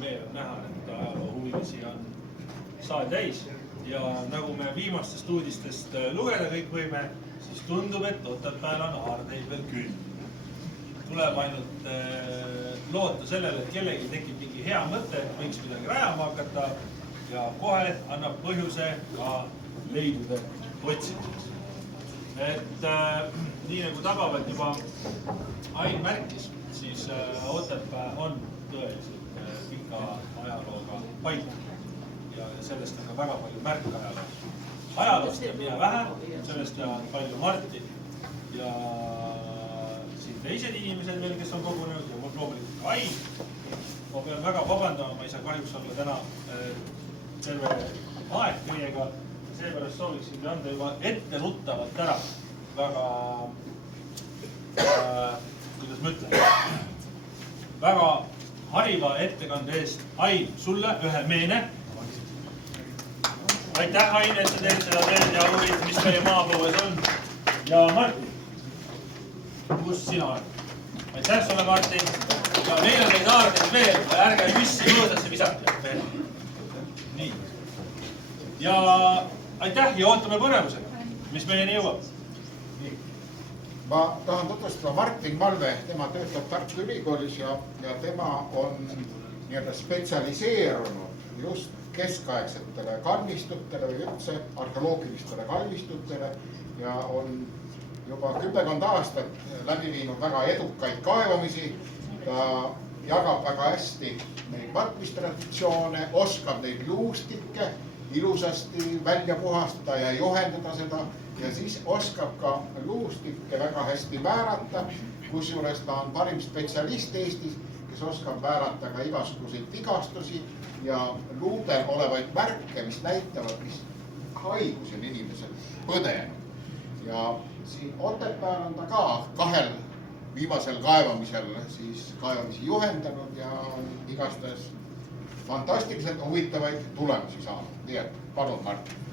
meel on näha, et ajaloohuvilisi on saal täis ja nagu me viimastest uudistest lugeda kõik võime, siis tundub, et Otepääl on aardeid veel küll. Tuleb ainult loota sellele, et kellegi tekib mingi hea mõte, et võiks midagi rajama hakata ja kohe annab põhjuse ka leidude otsimiseks. Et nii nagu tabavalt juba Ain märkis, siis Otepää on tõeliselt pika ajalooga paik ja sellest on ka väga palju märke ajaloost. Ajaloost teab mina vähe, sellest teavad palju Martin ja siin teised inimesed veel, kes on kogunenud ja loomulikult ka Ain. Ma pean väga vabandama, ma ei saa kahjuks olla täna terve aeg teiega. Seepärast sooviksin anda juba etteruttavalt ära väga, kuidas ma ütlen, väga hariva ettekande eest Ain, sulle ühe meene. Aitäh, Ain, et sa teed seda teed ja uurid, mis meie maapõues on. Ja Martin, kus sina oled? Aitäh sulle, Martin. Ja meil on neid aardeid veel, ärge müssi mõõdasse visata. Nii. Ja aitäh ja ootame põnevusega, mis meieni jõuab. Ma tahan tutvustada Martin Malve, tema töötab Tartu Ülikoolis ja tema on spetsialiseerunud just keskaegsetele kalmistutele või üldse arheoloogilistele kalmistutele ja on juba kümmekond aastat läbi viinud väga edukaid kaevamisi. Ta jagab väga hästi neid matmistraditsioone, oskab neid luustikke ilusasti välja puhastada ja juhendada seda ja siis oskab ka luustikke väga hästi väärata, kusjuures ta on parim spetsialist Eestis, kes oskab väärata ka igasuguseid vigastusi ja luudel olevaid märke, mis näitavad, mis haigusi on inimesel põdenud. Ja siin Otepääl on ta ka kahel viimasel kaevamisel siis kaevamisi juhendanud ja on igastahes fantastiliselt huvitavaid tulemusi saanud. Nii et palun, Martin.